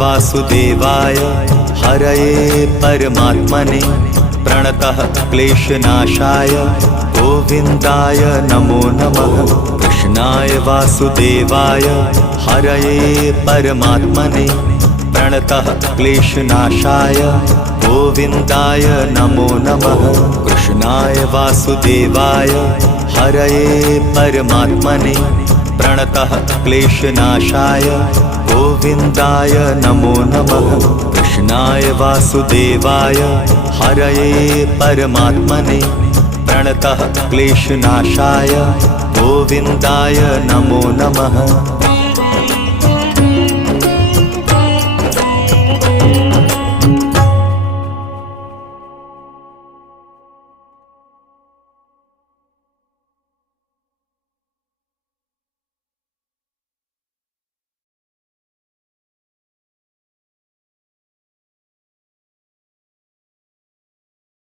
वासुदेवाय हरये परमात्मने प्रणतः क्लेशनाशाय गोविन्दाय नमो नमः। कृष्णाय वासुदेवाय हरये परमात्मने प्रणतः क्लेशनाशाय गोविन्दाय नमो नमः। कृष्णाय वासुदेवाय हरये परमात्मने प्रणतः क्लेशनाशाय गोविन्दाय नमो नमः। कृष्णाय वासुदेवाय हरये परमात्मने प्रणतः क्लेशनाशाय गोविन्दाय नमो नमः।